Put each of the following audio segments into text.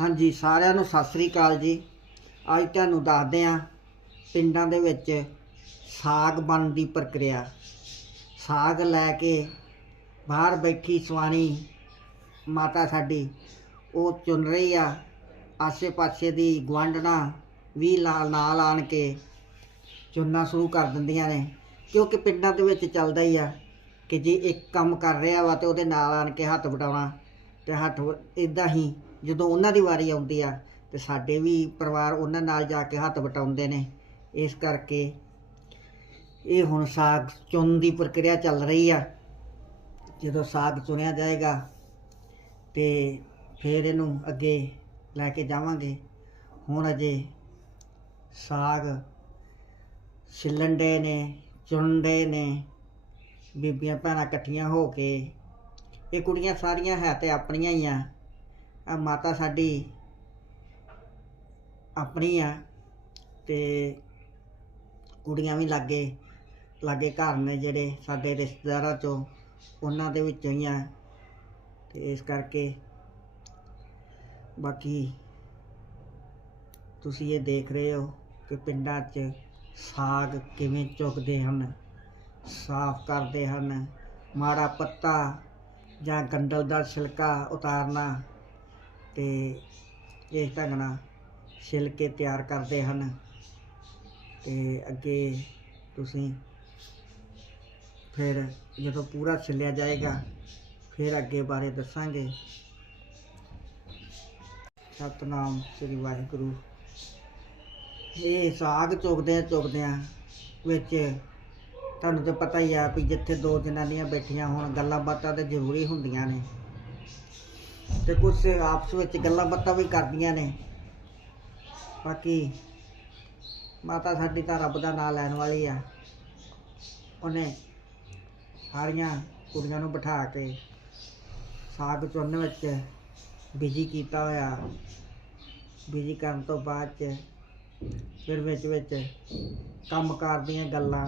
ਹਾਂਜੀ, ਸਾਰਿਆਂ ਨੂੰ ਸਤਿ ਸ੍ਰੀ ਅਕਾਲ ਜੀ। ਅੱਜ ਤੁਹਾਨੂੰ ਦੱਸਦੇ ਹਾਂ ਪਿੰਡਾਂ ਦੇ ਵਿੱਚ ਸਾਗ ਬਣਨ ਦੀ ਪ੍ਰਕਿਰਿਆ। ਸਾਗ ਲੈ ਕੇ ਬਾਹਰ ਬੈਠੀ ਸਵਾਣੀ ਮਾਤਾ ਸਾਡੀ, ਉਹ ਚੁਣ ਰਹੀ ਆ। ਆਸੇ ਪਾਸੇ ਦੀ ਗੁਆਂਢਣਾ ਵੀ ਨਾਲ ਨਾਲ ਆਣ ਕੇ ਚੁਣਨਾ ਸ਼ੁਰੂ ਕਰ ਦਿੰਦੀਆਂ ਨੇ। ਕਿਉਂਕਿ ਪਿੰਡਾਂ ਦੇ ਵਿੱਚ ਚੱਲਦਾ ਹੀ ਆ ਕਿ ਜੇ ਇੱਕ ਕੰਮ ਕਰ ਰਿਹਾ ਵਾ ਤੇ ਉਹਦੇ ਨਾਲ ਆਣ ਕੇ ਹੱਥ ਵਟਾਉਣਾ ਤੇ ਹੱਥ ਇਦਾਂ ਹੀ ਜਦੋਂ ਉਹਨਾਂ ਦੀ ਵਾਰੀ ਆਉਂਦੀ ਆ ਤੇ ਸਾਡੇ ਵੀ ਪਰਿਵਾਰ ਉਹਨਾਂ ਨਾਲ ਜਾ ਕੇ ਹੱਥ ਵਟਾਉਂਦੇ ਨੇ। ਇਸ ਕਰਕੇ ਇਹ ਹੁਣ ਸਾਗ ਚੁਣ ਦੀ ਪ੍ਰਕਿਰਿਆ ਚੱਲ ਰਹੀ ਆ। ਜਦੋਂ ਸਾਗ ਚੁਣਿਆ ਜਾਏਗਾ ਤੇ ਫਿਰ ਇਹਨੂੰ ਅੱਗੇ ਲੈ ਕੇ ਜਾਵਾਂਗੇ। ਹੁਣ ਅਜੇ ਸਾਗ ਛਿੱਲਣ ਡੇ ਨੇ, ਚੁਣਨ ਡੇ ਨੇ, ਬੀਬੀਆਂ ਭੈਣਾਂ ਇਕੱਠੀਆਂ ਹੋ ਕੇ। ਇਹ ਕੁੜੀਆਂ ਸਾਰੀਆਂ ਹੈ ਤੇ ਆਪਣੀਆਂ ਹੀ ਆ। ਮਾਤਾ ਸਾਡੀ ਆਪਣੀ ਆ ਤੇ ਕੁੜੀਆਂ ਵੀ ਲਾਗੇ ਲਾਗੇ ਘਰ ਨੇ ਜਿਹੜੇ ਸਾਡੇ ਰਿਸ਼ਤੇਦਾਰਾਂ ਚੋਂ, ਉਹਨਾਂ ਦੇ ਵਿੱਚੋਂ ਹੀ ਆ। ਤੇ ਇਸ ਕਰਕੇ ਬਾਕੀ ਤੁਸੀਂ ਇਹ ਦੇਖ ਰਹੇ ਹੋ ਕਿ ਪਿੰਡਾਂ 'ਚ ਸਾਗ ਕਿਵੇਂ ਚੁੱਕਦੇ ਹਨ, ਸਾਫ਼ ਕਰਦੇ ਹਨ, ਮਾੜਾ ਪੱਤਾ ਜਾਂ ਗੰਡਲ ਦਾ ਛਿਲਕਾ ਉਤਾਰਨਾ ਤੇ ਇਸ ਢੰਗ ਨਾਲ ਛਿਲ ਕੇ ਤਿਆਰ ਕਰਦੇ ਹਨ। ਤੇ ਅੱਗੇ ਤੁਸੀਂ ਫਿਰ ਜਦੋਂ ਪੂਰਾ ਛਿਲਿਆ ਜਾਏਗਾ, ਫਿਰ ਅੱਗੇ ਬਾਰੇ ਦੱਸਾਂਗੇ। ਸਤਨਾਮ ਸ੍ਰੀ ਵਾਹਿਗੁਰੂ। ਇਹ ਸਾਗ ਚੁਗਦੇ ਆ ਚੁਗਦੇ ਵਿੱਚ ਤੁਹਾਨੂੰ ਤਾਂ ਪਤਾ ਹੀ ਆ ਵੀ ਜਿੱਥੇ ਦੋ ਜਨਾਨੀਆਂ ਬੈਠੀਆਂ ਹੋਣ, ਗੱਲਾਂ ਬਾਤਾਂ ਤੇ ਜ਼ਰੂਰੀ ਹੁੰਦੀਆਂ ਨੇ। ਤੇ ਕੁਝ ਆਪਸ ਵਿੱਚ ਗੱਲਾਂ ਬਾਤਾਂ ਵੀ ਕਰਦੀਆਂ ਨੇ। ਬਾਕੀ ਮਾਤਾ ਸਾਡੀ ਤਾਂ ਰੱਬ ਦਾ ਨਾਮ ਲੈਣ ਵਾਲੀ ਆ। ਉਹਨੇ ਸਾਰੀਆਂ ਕੁੜੀਆਂ ਨੂੰ ਬਿਠਾ ਕੇ ਸਾਗ ਚੁੰਨ ਵਿੱਚ ਬਿਜ਼ੀ ਕੀਤਾ ਹੋਇਆ। ਬਿਜ਼ੀ ਕਰਨ ਤੋਂ ਬਾਅਦ ਚ ਫਿਰ ਵਿੱਚ ਵਿੱਚ ਕੰਮਕਾਰ ਦੀਆਂ ਗੱਲਾਂ,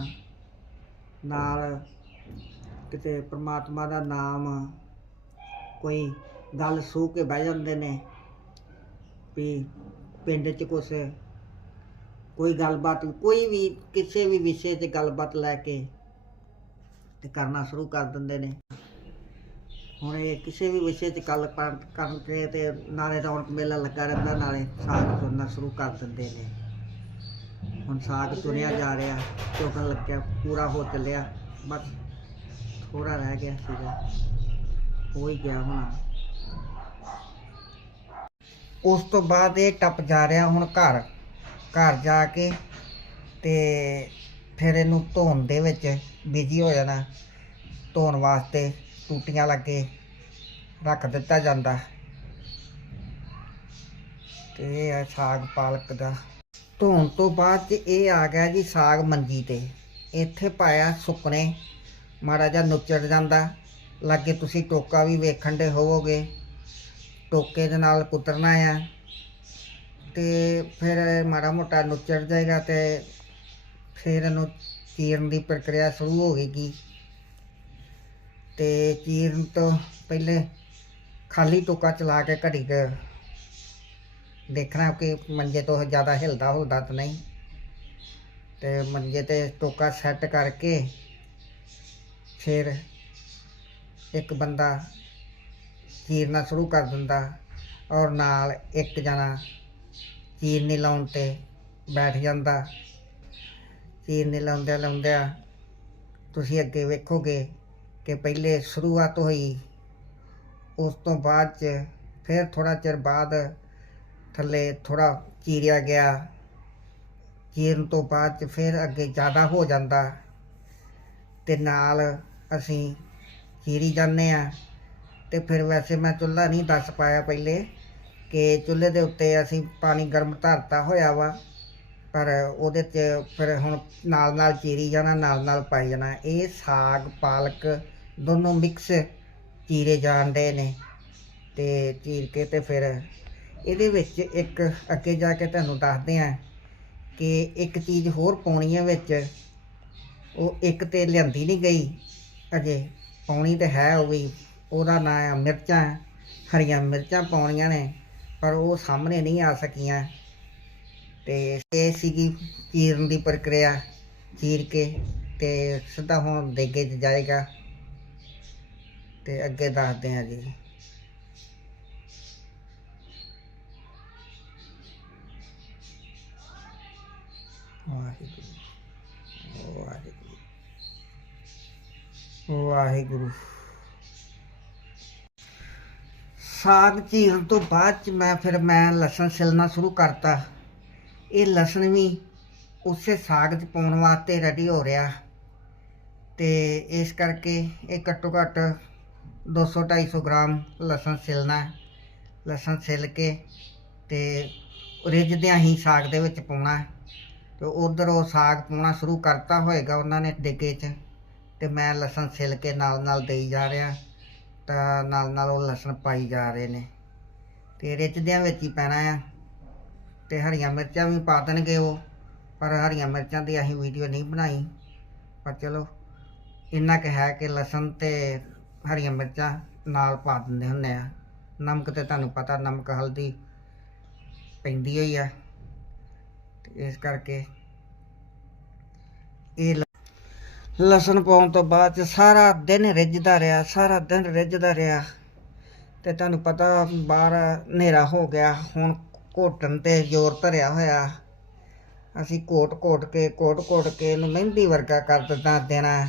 ਨਾਲ ਕਿਤੇ ਪ੍ਰਮਾਤਮਾ ਦਾ ਨਾਮ ਕੋਈ ਗੱਲ ਸੂ ਕੇ ਬਹਿ ਜਾਂਦੇ ਨੇ ਵੀ ਪਿੰਡ 'ਚ ਕੁਛ ਕੋਈ ਗੱਲਬਾਤ, ਕੋਈ ਵੀ ਕਿਸੇ ਵੀ ਵਿਸ਼ੇ 'ਤੇ ਗੱਲਬਾਤ ਲੈ ਕੇ ਤੇ ਕਰਨਾ ਸ਼ੁਰੂ ਕਰ ਦਿੰਦੇ ਨੇ। ਹੁਣ ਇਹ ਕਿਸੇ ਵੀ ਵਿਸ਼ੇ 'ਚ ਗੱਲ ਕਰ- ਕਰਨ ਤੇ ਤੇ ਨਾਲੇ ਰੌਣਕ ਮੇਲਾ ਲੱਗਾ ਰਹਿੰਦਾ, ਨਾਲੇ ਸਾਗ ਚੁਣਨਾ ਸ਼ੁਰੂ ਕਰ ਦਿੰਦੇ ਨੇ। ਹੁਣ ਸਾਗ ਚੁਣਿਆ ਜਾ ਰਿਹਾ ਚੁਗਣ ਲੱਗਿਆ, ਪੂਰਾ ਹੋ ਚੱਲਿਆ, ਬਸ ਥੋੜਾ ਰਹਿ ਗਿਆ ਸੀਗਾ। ਹੋ ਹੀ ਗਿਆ ਹੁਣ। ਉਸ ਤੋਂ ਬਾਅਦ ਇਹ ਟੱਪ ਜਾ ਰਿਹਾ ਹੁਣ ਘਰ ਘਰ ਜਾ ਕੇ ਤੇ ਫਿਰ ਇਹਨੂੰ ਧੋਣ ਦੇ ਵਿੱਚ ਬਿਜ਼ੀ ਹੋ ਜਾਣਾ। ਧੋਣ ਵਾਸਤੇ ਟੂਟੀਆਂ ਲੱਗੇ ਰੱਖ ਦਿੱਤਾ ਜਾਂਦਾ। ਤੇ ਇਹ ਹੈ ਸਾਗ ਪਾਲਕ ਦਾ। ਧੋਣ ਤੋਂ ਬਾਅਦ 'ਚ ਇਹ ਆ ਗਿਆ ਜੀ ਸਾਗ ਮੰਜੀ ਤੇ। ਇੱਥੇ ਪਾਇਆ ਸੁੱਕਣੇ। ਮਾੜਾ ਜਿਹਾ ਨੁੱਚੜ ਜਾਂਦਾ। ਲਾਗੇ ਤੁਸੀਂ ਟੋਕਾ ਵੀ ਵੇਖਣ ਦੇ ਹੋਵੋਗੇ। ਟੋਕੇ ਦੇ ਨਾਲ ਕੁੱਤਰਨਾ ਆ। ਤੇ ਫਿਰ ਮਾੜਾ ਮੋਟਾ ਨੁੱਚੜ ਜਾਏਗਾ ਤੇ ਫਿਰ ਇਹਨੂੰ ਚੀਰਨ ਦੀ ਪ੍ਰਕਿਰਿਆ ਸ਼ੁਰੂ ਹੋਵੇਗੀ ਤੇ ਚੀਰਨ ਤੋਂ ਪਹਿਲੇ ਖਾਲੀ ਟੋਕਾ ਚਲਾ ਕੇ ਘੜੀ ਕੁ ਦੇਖਣਾ ਕਿ ਮੰਜੇ ਤੋਂ ਜ਼ਿਆਦਾ ਹਿਲਦਾ ਹੁਲਦਾ ਤਾਂ ਨਹੀਂ। ਤੇ ਮੰਜੇ ਤੇ ਟੋਕਾ ਸੈੱਟ ਕਰਕੇ ਫਿਰ ਇੱਕ ਬੰਦਾ ਚੀਰਨਾ ਸ਼ੁਰੂ ਕਰ ਦਿੰਦਾ ਔਰ ਨਾਲ ਇੱਕ ਜਣਾ ਚੀਰਨੀ ਲਾਉਣ ਤੇ ਬੈਠ ਜਾਂਦਾ। ਚੀਰਨੀ ਲਾਉਂਦਿਆਂ ਲਾਉਂਦਿਆਂ ਤੁਸੀਂ ਅੱਗੇ ਵੇਖੋਗੇ ਕਿ ਪਹਿਲੇ ਸ਼ੁਰੂਆਤ ਹੋਈ, ਉਸ ਤੋਂ ਬਾਅਦ ਚ ਫਿਰ ਥੋੜਾ ਚਿਰ ਬਾਅਦ ਥੱਲੇ ਥੋੜਾ ਚੀਰਿਆ ਗਿਆ। ਚੀਰਨ ਤੋਂ ਬਾਅਦ ਚ ਫਿਰ ਅੱਗੇ ਜ਼ਿਆਦਾ ਹੋ ਜਾਂਦਾ ਤੇ ਨਾਲ ਅਸੀਂ ਚੀਰੀ ਜਾਂਦੇ ਆ ਤੇ ਫਿਰ ਵੈਸੇ ਮੈਂ ਚੁੱਲ੍ਹਾ ਨਹੀਂ ਦੱਸ ਪਾਇਆ ਪਹਿਲੇ ਕਿ ਚੁੱਲ੍ਹੇ ਦੇ ਉੱਤੇ ਅਸੀਂ ਪਾਣੀ ਗਰਮ ਧਰਤਾ ਹੋਇਆ ਵਾ, ਪਰ ਉਹਦੇ 'ਚ ਫਿਰ ਹੁਣ ਨਾਲ ਨਾਲ ਚੀਰੀ ਜਾਣਾ ਨਾਲ ਨਾਲ ਪਾਈ ਜਾਣਾ। ਇਹ ਸਾਗ, ਪਾਲਕ ਦੋਨੋਂ ਮਿਕਸ ਚੀਰੇ ਜਾਂਦੇ ਨੇ ਤੇ ਚੀਰ ਕੇ ਤੇ ਫਿਰ ਇਹਦੇ ਵਿੱਚ ਇੱਕ ਅੱਗੇ ਜਾ ਕੇ ਤੁਹਾਨੂੰ ਦੱਸਦੇ ਆ ਕਿ ਇੱਕ ਚੀਜ਼ ਹੋਰ ਪਾਉਣੀ ਹੈ ਵਿੱਚ। ਉਹ ਇੱਕ ਤੇ ਲਿਆਂਦੀ ਨਹੀਂ ਗਈ ਅਜੇ, ਪਾਉਣੀ ਤੇ ਹੈ ਉਹ ਵੀ। ਉਹਦਾ ਨਾਂ ਆ ਮਿਰਚਾਂ, ਹਰੀਆਂ ਮਿਰਚਾਂ ਪਾਉਣੀਆਂ ਨੇ, ਪਰ ਉਹ ਸਾਹਮਣੇ ਨਹੀਂ ਆ ਸਕੀਆਂ। ਤੇ ਇਹ ਸੀਗੀ ਚੀਰਨ ਦੀ ਪ੍ਰਕਿਰਿਆ, ਚੀਰ ਕੇ ਤੇ ਸਿੱਧਾ ਹੁਣ ਦੇਗੇ 'ਚ ਜਾਏਗਾ। ਤੇ ਅੱਗੇ ਦੱਸਦੇ ਹਾਂ ਜੀ। ਵਾਹਿਗੁਰੂ। ਵਾਹਿਗੁਰੂ। ਵਾਹਿਗੁਰੂ। ਸਾਗ ਚੀਰਨ ਤੋਂ ਬਾਅਦ ਚ ਮੈਂ ਫਿਰ ਮੈਂ ਲਸਣ ਛਿਲਣਾ ਸ਼ੁਰੂ ਕਰਤਾ। ਇਹ ਲਸਣ ਵੀ ਉਸੇ ਸਾਗ 'ਚ ਪਾਉਣ ਵਾਸਤੇ ਰੈਡੀ ਹੋ ਰਿਹਾ। ਤੇ ਇਸ ਕਰਕੇ ਇਹ ਘੱਟੋ ਘੱਟ 200 250 ਗ੍ਰਾਮ ਲਸਣ ਛਿਲਣਾ ਲਸਣ ਛਿਲ ਕੇ ਤੇ ਰਿੱਝਦਿਆਂ ਹੀ ਸਾਗ ਦੇ ਵਿੱਚ ਪਾਉਣਾ ਹੈ। ਤੇ ਉਧਰ ਉਹ ਸਾਗ ਪਾਉਣਾ ਸ਼ੁਰੂ ਕਰਤਾ ਹੋਏਗਾ ਉਹਨਾਂ ਨੇ ਡਿੱਗੇ 'ਚ। ਤੇ ਮੈਂ ਲਸਣ ਛਿਲ ਕੇ ਨਾਲ ਨਾਲ ਦੇਈ ਜਾ ਰਿਹਾ। ਤਾਂ ਨਾਲ ਨਾਲ ਉਹ ਲਸਣ ਪਾਈ ਜਾ ਰਹੇ ਨੇ। ਤੇ ਰਿੱਝਦਿਆਂ ਵਿੱਚ ਹੀ ਪੈਣਾ ਆ। ਤੇ ਹਰੀਆਂ ਮਿਰਚਾਂ ਵੀ ਪਾ ਦੇਣਗੇ ਉਹ। ਪਰ ਹਰੀਆਂ ਮਿਰਚਾਂ ਦੀ ਅਸੀਂ ਵੀਡੀਓ ਨਹੀਂ ਬਣਾਈ। ਪਰ ਚਲੋ, ਇੰਨਾ ਕੁ ਹੈ ਕਿ ਲਸਣ ਤੇ ਹਰੀਆਂ ਮਿਰਚਾਂ ਨਾਲ ਪਾ ਦਿੰਦੇ ਹੁੰਦੇ ਆ। ਨਮਕ ਤੇ ਤੁਹਾਨੂੰ ਪਤਾ ਨਮਕ ਹਲਦੀ ਪੈਂਦੀ ਹੋਈ ਆ। ਤੇ ਇਸ ਕਰਕੇ ਇਹ ਲਸਣ ਪਾਉਣ ਤੋਂ ਬਾਅਦ 'ਚ ਸਾਰਾ ਦਿਨ ਰਿੱਝਦਾ ਰਿਹਾ, ਸਾਰਾ ਦਿਨ ਰਿੱਝਦਾ ਰਿਹਾ। ਤੇ ਤੁਹਾਨੂੰ ਪਤਾ ਬਾਹਰ ਹਨੇਰਾ ਹੋ ਗਿਆ, ਹੁਣ ਘੋਟਣ ਤੇ ਜ਼ੋਰ ਧਰਿਆ ਹੋਇਆ। ਅਸੀਂ ਕੋਟ ਕੋਟ ਕੇ, ਕੋਟ ਕੋਟ ਕੇ ਇਹਨੂੰ ਮਹਿੰਦੀ ਵਰਗਾ ਕਰ ਦਿੱਤਾ ਦੇਣਾ।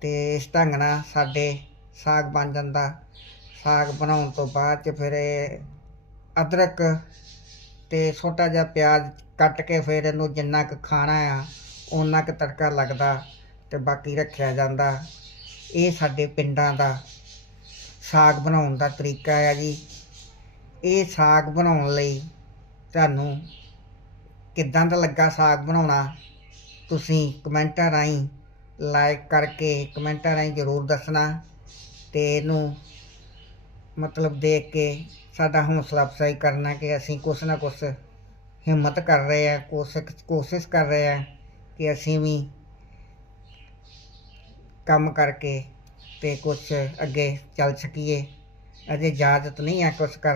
ਤੇ ਇਸ ਢੰਗ ਨਾਲ ਸਾਡੇ ਸਾਗ ਬਣ ਜਾਂਦਾ। ਸਾਗ ਬਣਾਉਣ ਤੋਂ ਬਾਅਦ ਚ ਫਿਰ ਇਹ ਅਦਰਕ ਤੇ ਛੋਟਾ ਜਿਹਾ ਪਿਆਜ਼ ਕੱਟ ਕੇ ਫਿਰ ਇਹਨੂੰ ਜਿੰਨਾ ਕੁ ਖਾਣਾ ਆ ਉਨਾ ਕੁ ਤੜਕਾ ਲੱਗਦਾ। ਤੇ ਬਾਕੀ ਰੱਖਿਆ ਜਾਂਦਾ। ਇਹ ਸਾਡੇ ਪਿੰਡਾਂ ਦਾ ਸਾਗ ਬਣਾਉਣ ਦਾ ਤਰੀਕਾ ਆ ਜੀ। ਇਹ ਸਾਗ ਬਣਾਉਣ ਲਈ ਤੁਹਾਨੂੰ ਕਿੱਦਾਂ ਦਾ ਲੱਗਾ ਸਾਗ ਬਣਾਉਣਾ? ਤੁਸੀਂ ਕਮੈਂਟਾਂ ਰਾਹੀਂ ਲਾਈਕ ਕਰਕੇ ਕਮੈਂਟਾਂ ਰਾਹੀਂ ਜ਼ਰੂਰ ਦੱਸਣਾ ਤੇ ਇਹਨੂੰ ਮਤਲਬ ਦੇਖ ਕੇ ਸਾਡਾ ਹੌਸਲਾ ਅਫਜ਼ਾਈ ਕਰਨਾ ਕਿ ਅਸੀਂ ਕੁਛ ਨਾ ਕੁਛ ਹਿੰਮਤ ਕਰ ਰਹੇ ਆ, ਕੋਸ਼ਿਸ਼ ਕੋਸ਼ਿਸ਼ ਕਰ ਰਹੇ ਆ ਕਿ ਅਸੀਂ ਵੀ ਕੰਮ ਕਰਕੇ ਅਤੇ ਕੁਛ ਅੱਗੇ ਚੱਲ ਸਕੀਏ। ਅਜੇ ਇਜਾਜ਼ਤ ਨਹੀਂ ਹੈ ਕੁਛ ਕਰ